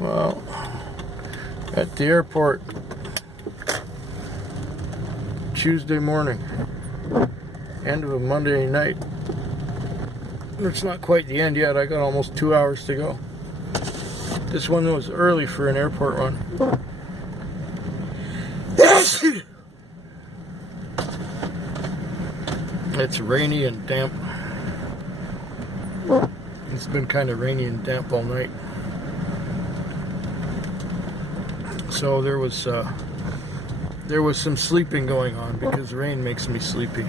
Well, at the airport Tuesday morning, end of a Monday night. It's not quite the end yet. I got almost 2 hours to go. This one was early for an airport run. It's rainy and damp. It's been kind of rainy and damp all night. So there was some sleeping going on because rain makes me sleepy.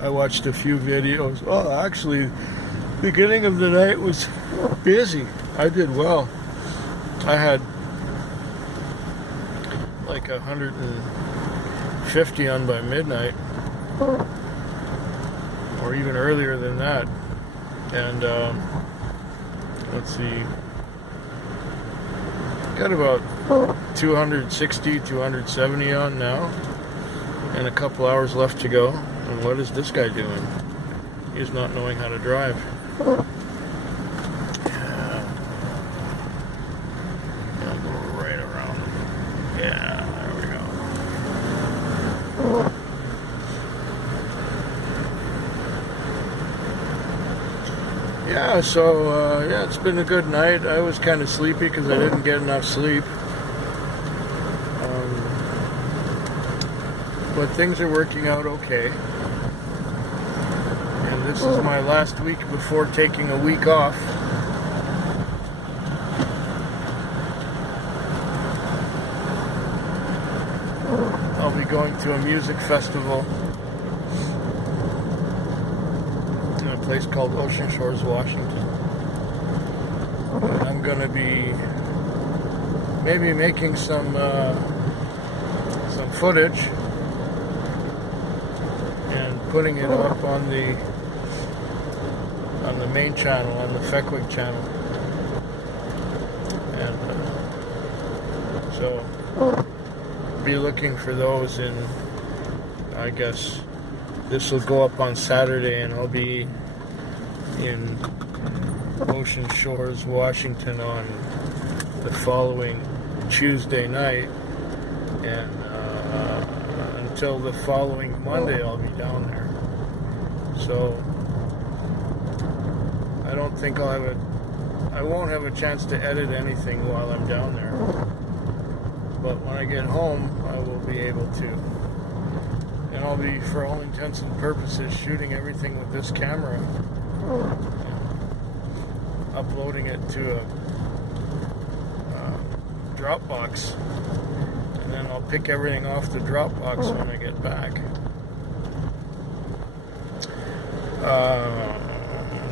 I watched a few videos. Oh, actually, beginning of the night was busy. I did well. I had like 150 on by midnight, or even earlier than that. And let's see, got about 260, 270 on now, and a couple hours left to go. And what is this guy doing? He's not knowing how to drive. Yeah. I'll go right around him. Yeah, there we go. Yeah, so yeah, it's been a good night. I was kind of sleepy because I didn't get enough sleep. But things are working out okay. And this is my last week before taking a week off. I'll be going to a music festival in a place called Ocean Shores, Washington. And I'm going to be maybe making some footage and putting it up on the main channel, on the Feckwig channel. And so be looking for those in, I guess this will go up on Saturday, and I'll be in Ocean Shores, Washington on the following Tuesday night, and until the following Monday I'll be down there. So I don't think I won't have a chance to edit anything while I'm down there. But when I get home, I will be able to. And I'll be, for all intents and purposes, shooting everything with this camera. Uploading it to a Dropbox. And then I'll pick everything off the Dropbox when I get back.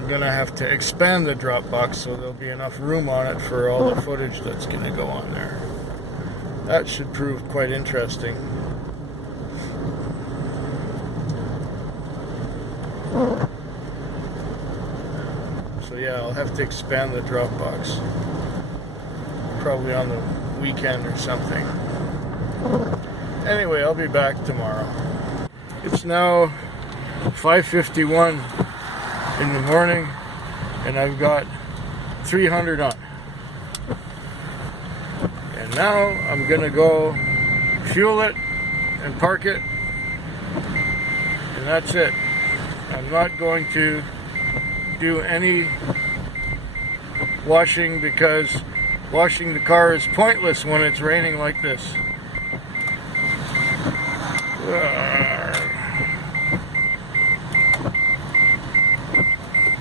I'm gonna have to expand the Dropbox so there'll be enough room on it for all the footage that's gonna go on there. That should prove quite interesting. So yeah, I'll have to expand the Dropbox. Probably on the weekend or something. Anyway, I'll be back tomorrow. It's now 5:51 in the morning, and I've got 300 on. And now I'm gonna go fuel it and park it, and that's it. I'm not going to do any washing because washing the car is pointless when it's raining like this.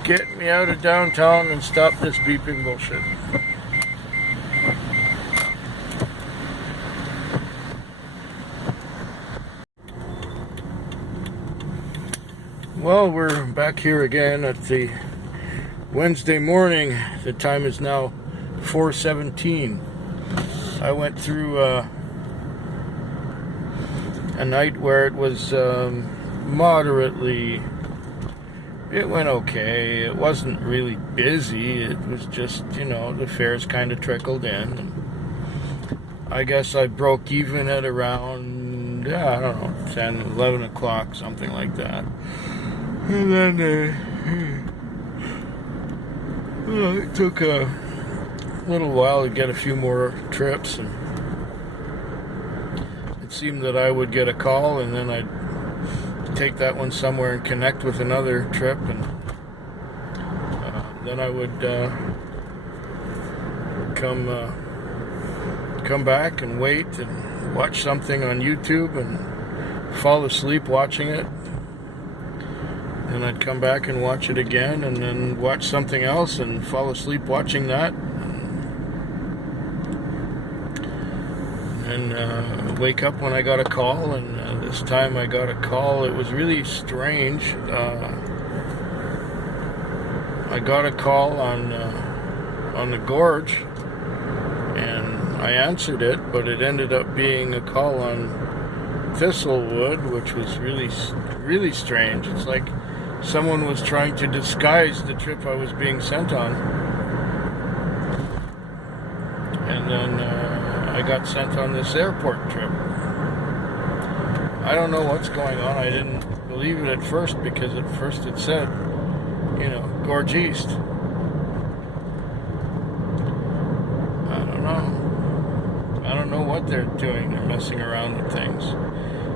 Get me out of downtown and stop this beeping bullshit. Well, we're back here again at the Wednesday morning. The time is now 4:17. I went through a night where it was moderately, it went okay. It wasn't really busy. It was just, you know, the fares kind of trickled in. I guess I broke even at around, I don't know, 10, 11 o'clock, something like that. And then, It took a little while to get a few more trips, and it seemed that I would get a call, and then I'd take that one somewhere and connect with another trip, and then I would come back and wait and watch something on YouTube and fall asleep watching it. And I'd come back and watch it again, and then watch something else and fall asleep watching that. And wake up when I got a call, and this time I got a call. It was really strange. I got a call on the gorge, and I answered it, but it ended up being a call on Thistlewood, which was really, really strange. It's like someone was trying to disguise the trip I was being sent on. And then I got sent on this airport trip. I don't know what's going on. I didn't believe it at first, because at first it said, Gorge East. I don't know what they're doing. They're messing around with things.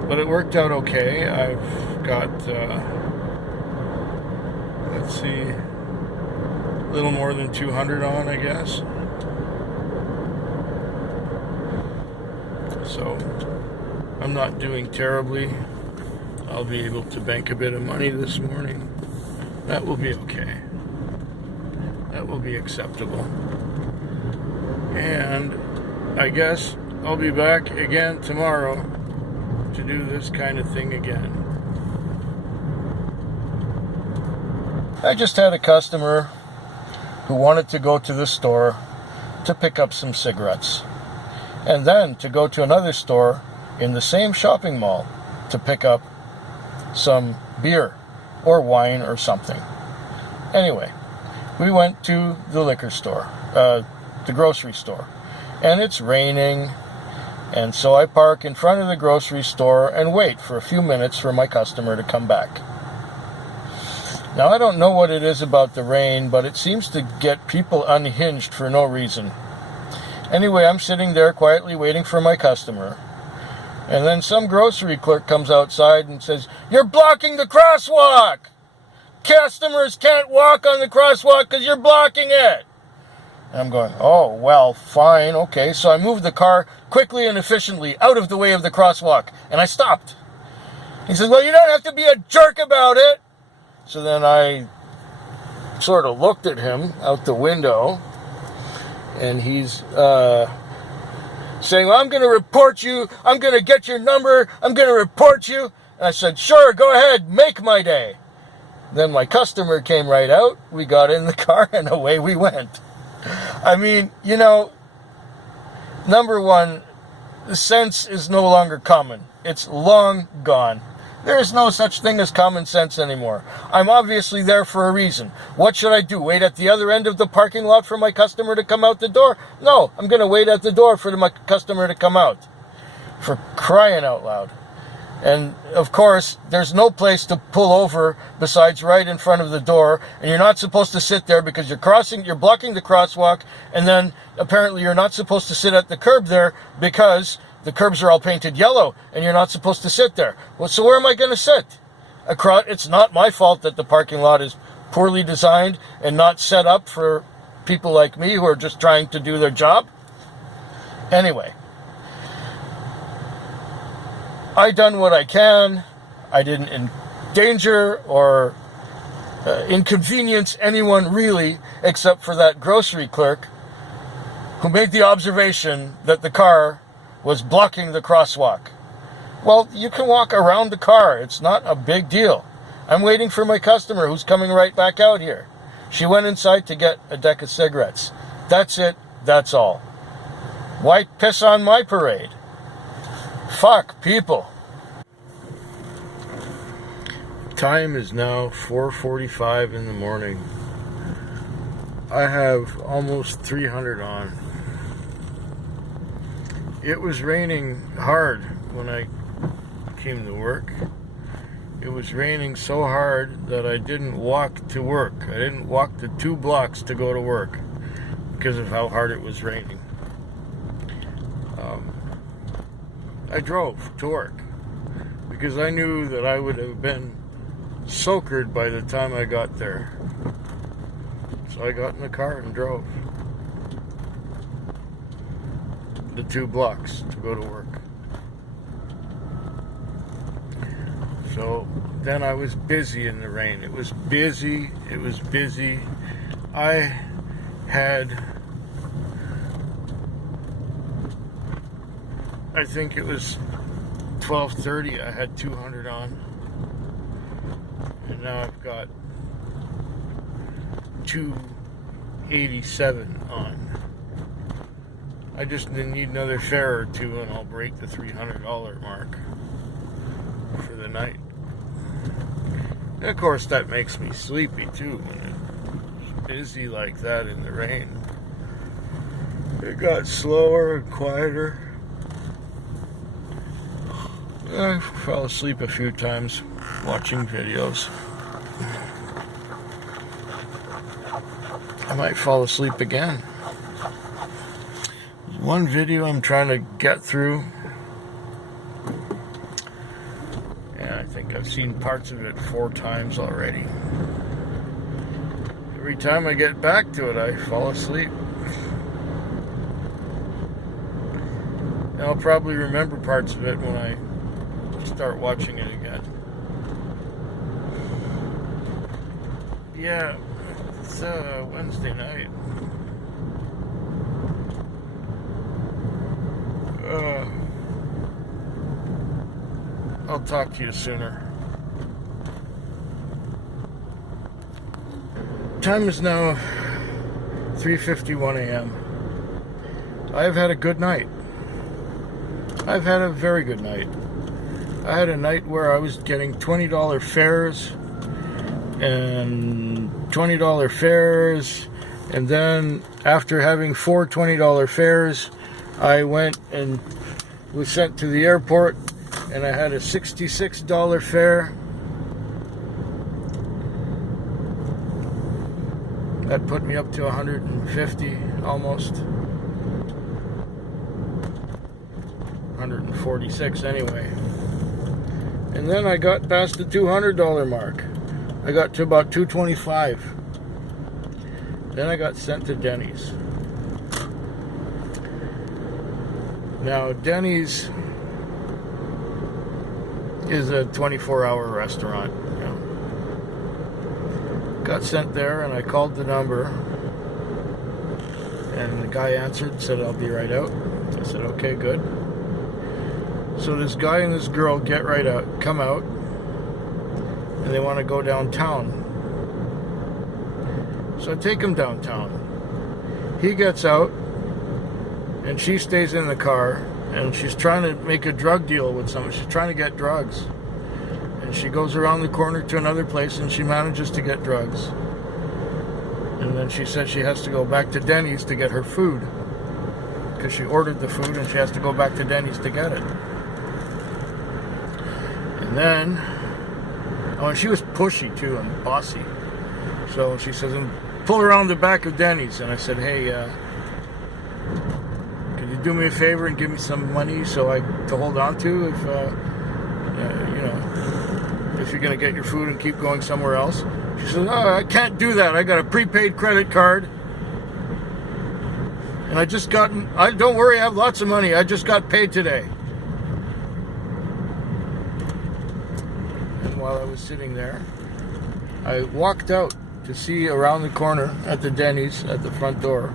But it worked out okay. I've got, let's see, a little more than 200 on, I guess. So I'm not doing terribly. I'll be able to bank a bit of money this morning. That will be okay. That will be acceptable. And I guess I'll be back again tomorrow to do this kind of thing again. I just had a customer who wanted to go to the store to pick up some cigarettes, and then to go to another store in the same shopping mall to pick up some beer or wine or something. Anyway, we went to the liquor store, the grocery store, and it's raining, and so I park in front of the grocery store and wait for a few minutes for my customer to come back. Now, I don't know what it is about the rain, but it seems to get people unhinged for no reason. Anyway, I'm sitting there quietly waiting for my customer, and then some grocery clerk comes outside and says, "You're blocking the crosswalk! Customers can't walk on the crosswalk because you're blocking it!" And I'm going, "Oh, well, fine, okay." So I moved the car quickly and efficiently out of the way of the crosswalk, and I stopped. He says, "Well, you don't have to be a jerk about it." So then I sort of looked at him out the window, and he's saying, "Well, I'm going to report you. I'm going to get your number. I'm going to report you." And I said, "Sure, go ahead. Make my day." Then my customer came right out. We got in the car, and away we went. I mean, number one, the sense is no longer common. It's long gone. There is no such thing as common sense anymore. I'm obviously there for a reason. What should I do? Wait at the other end of the parking lot for my customer to come out the door? No, I'm going to wait at the door for my customer to come out. For crying out loud. And, of course, there's no place to pull over besides right in front of the door. And you're not supposed to sit there because you're blocking the crosswalk. And then, apparently, you're not supposed to sit at the curb there because the curbs are all painted yellow, and you're not supposed to sit there. Well, so where am I going to sit? It's not my fault that the parking lot is poorly designed and not set up for people like me who are just trying to do their job. Anyway, I done what I can. I didn't endanger or inconvenience anyone really, except for that grocery clerk who made the observation that the car was blocking the crosswalk. Well, you can walk around the car. It's not a big deal. I'm waiting for my customer who's coming right back out here. She went inside to get a deck of cigarettes. That's it. That's all. Why piss on my parade? Fuck people. Time is now 4:45 in the morning. I have almost 300 on. It was raining hard when I came to work, it was raining so hard that I didn't walk to work. I didn't walk the 2 blocks to go to work because of how hard it was raining. I drove to work because I knew that I would have been soakered by the time I got there. So I got in the car and drove the 2 blocks to go to work. So then I was busy in the rain. It was busy. I think it was 12:30. I had 200 on. And now I've got 287 on. I just need another fare or two and I'll break the $300 mark for the night. And of course that makes me sleepy too when it's busy like that in the rain. It got slower and quieter. I fell asleep a few times watching videos. I might fall asleep again. There's one video I'm trying to get through. And I think I've seen parts of it 4 times already. Every time I get back to it, I fall asleep. And I'll probably remember parts of it when I start watching it again. Yeah, it's Wednesday night. I'll talk to you sooner. Time is now 3:51 a.m. I've had a good night. I've had a very good night. I had a night where I was getting $20 fares and $20 fares, and then after having 4 $20 fares, I went and was sent to the airport, and I had a $66 fare. That put me up to 150 almost. 146 anyway. And then I got past the $200 mark. I got to about 225. Then I got sent to Denny's. Now, Denny's is a 24-hour restaurant. You know. Got sent there, and I called the number. And the guy answered and said, "I'll be right out." I said, "Okay, good." So this guy and this girl come out, and they want to go downtown. So I take him downtown. He gets out, and she stays in the car, and she's trying to make a drug deal with someone. She's trying to get drugs. And she goes around the corner to another place, and she manages to get drugs. And then she says she has to go back to Denny's to get her food, because she ordered the food, and she has to go back to Denny's to get it. And then, and she was pushy too and bossy. So she says, "Pull around the back of Denny's." And I said, "Hey, can you do me a favor and give me some money to hold on to if you're going to get your food and keep going somewhere else?" She says, "Oh, I can't do that. I got a prepaid credit card. And don't worry, I have lots of money. I just got paid today." While I was sitting there, I walked out to see around the corner at the Denny's at the front door.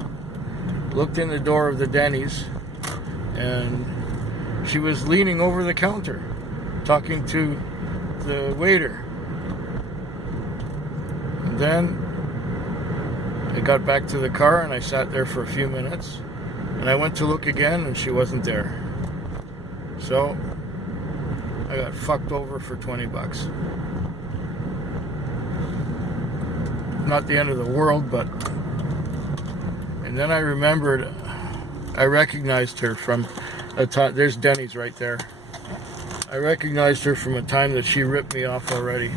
Looked in the door of the Denny's, and she was leaning over the counter talking to the waiter. And then I got back to the car, and I sat there for a few minutes, and I went to look again, and she wasn't there. So I got fucked over for $20. Not the end of the world, but... And then I recognized her from there's Denny's right there. I recognized her from a time that she ripped me off already.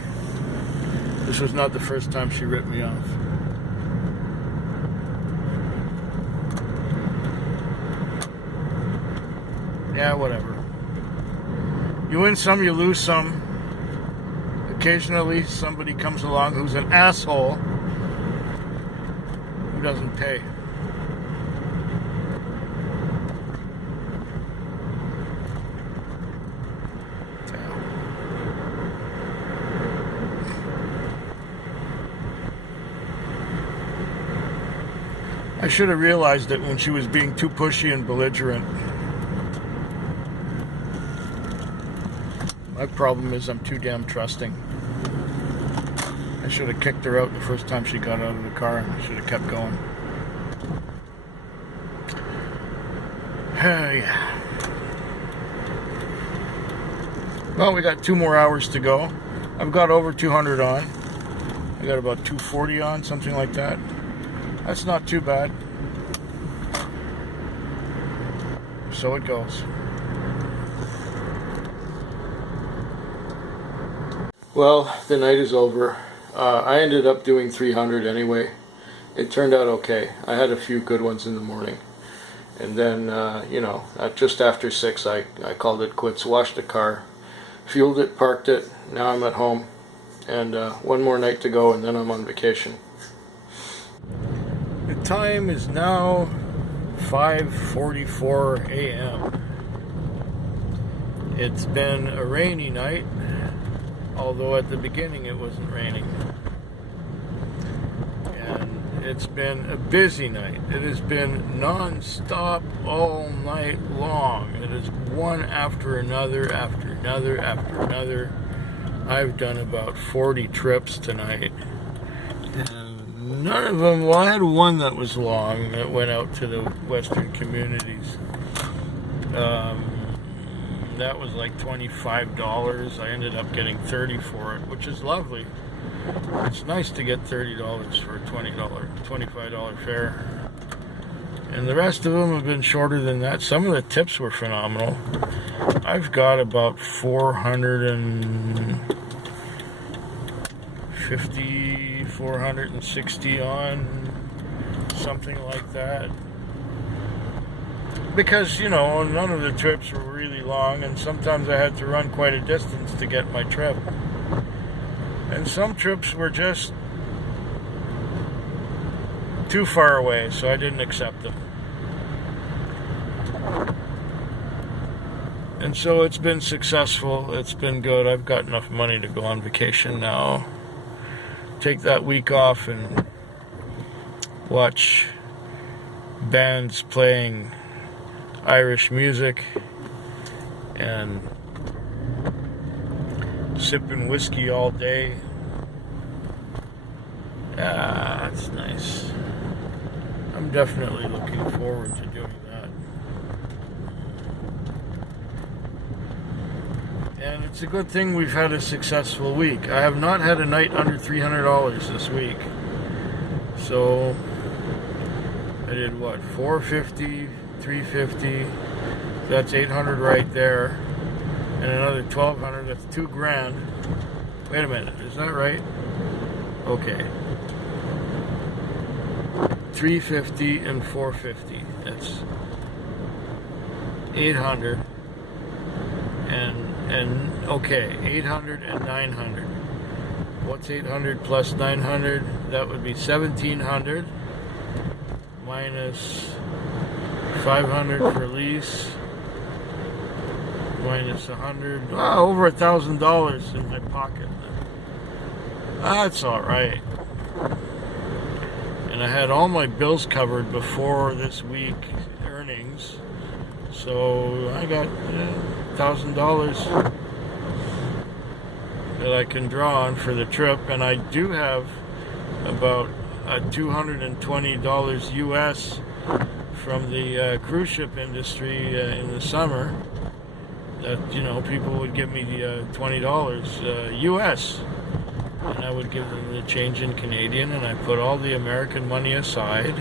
This was not the first time she ripped me off. Yeah, whatever. You win some, you lose some. Occasionally somebody comes along who's an asshole who doesn't pay. I should have realized it when she was being too pushy and belligerent. My problem is I'm too damn trusting. I should have kicked her out the first time she got out of the car, and I should have kept going. Yeah. Well, we got 2 more hours to go. I've got over 200 on. I got about 240 on, something like that. That's not too bad. So it goes. Well, the night is over. I ended up doing 300 anyway. It turned out okay. I had a few good ones in the morning. And then, you know, just after 6, I called it quits, washed the car, fueled it, parked it. Now I'm at home. And one more night to go, and then I'm on vacation. The time is now 5:44 a.m. It's been a rainy night, although at the beginning it wasn't raining. And it's been a busy night. It has been non-stop all night long. It is one after another, after another, after another. I've done about 40 trips tonight. And none of them, well, I had one that was long that went out to the Western communities. That was like $25. I ended up getting $30 for it, which is lovely. It's nice to get $30 for a $25 fare. And the rest of them have been shorter than that. Some of the tips were phenomenal. I've got about 450, 460 on, something like that. Because, you know, none of the trips were really long, and sometimes I had to run quite a distance to get my trip. And some trips were just too far away, so I didn't accept them. And so it's been successful. It's been good. I've got enough money to go on vacation now. Take that week off and watch bands playing Irish music and sipping whiskey all day. Ah, that's nice. I'm definitely looking forward to doing that. And it's a good thing we've had a successful week. I have not had a night under $300 this week. So I did what? 450, 350. That's 800 right there. And another 1,200. That's $2,000. Wait a minute. Is that right? Okay. 350 and 450. That's 800. And okay, 800 and 900. What's 800 plus 900? That would be 1,700 minus 500 for lease minus 100. Oh, over $1,000 in my pocket. That's all right. And I had all my bills covered before this week earnings, so I got $1,000 that I can draw on for the trip, and I do have about $220 US from the cruise ship industry in the summer. That, you know, people would give me $20 US, and I would give them the change in Canadian, and I put all the American money aside,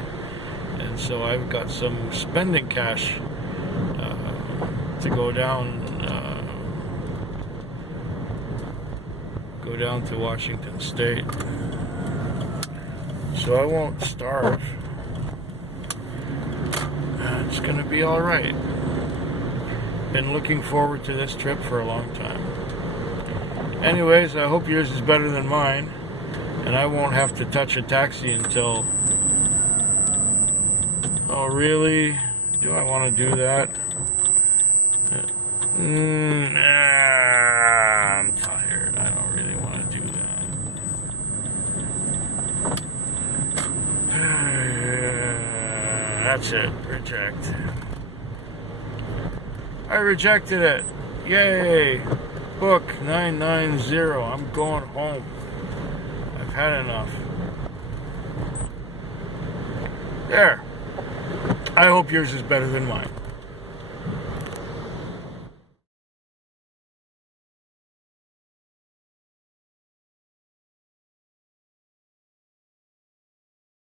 and so I've got some spending cash to go down go down to Washington State. So I won't starve. It's gonna be alright. Been looking forward to this trip for a long time. Anyways, I hope yours is better than mine, and I won't have to touch a taxi until... Oh, really? Do I want to do that? I'm tired. I don't really want to do that. That's it. Reject. I rejected it. Yay. Book 990. I'm going home. I've had enough. There. I hope yours is better than mine.